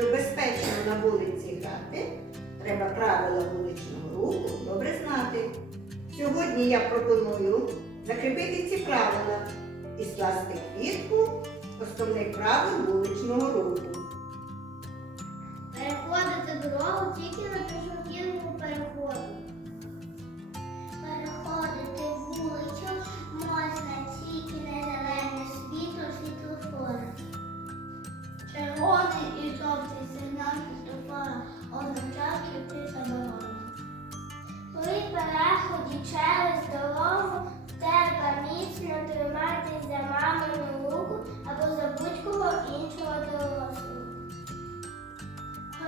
Щоб безпечно на вулиці грати, треба правила вуличного руху добре знати. Сьогодні я пропоную закріпити ці правила і скласти квітку основних правил вуличного руху. Переходити дорогу тільки на пішохідному переходу.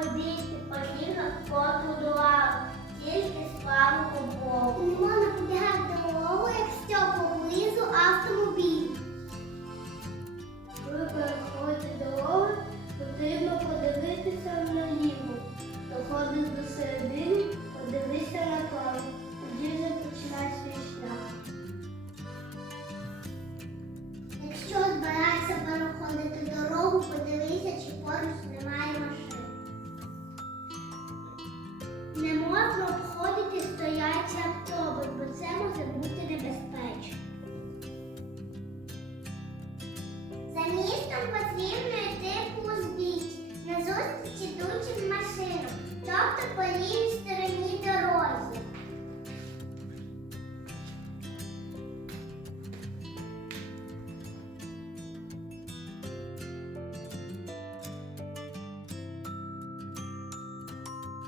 Ходити по дорогах по тротуару, тільки з у боку. Не можна побігати дорогу, якщо поблизу автомобіль. Ви переходити дорогу, потрібно подивитися наліво. доходить до середини, містом потрібно йти узбіч, назустріч з машину, тобто по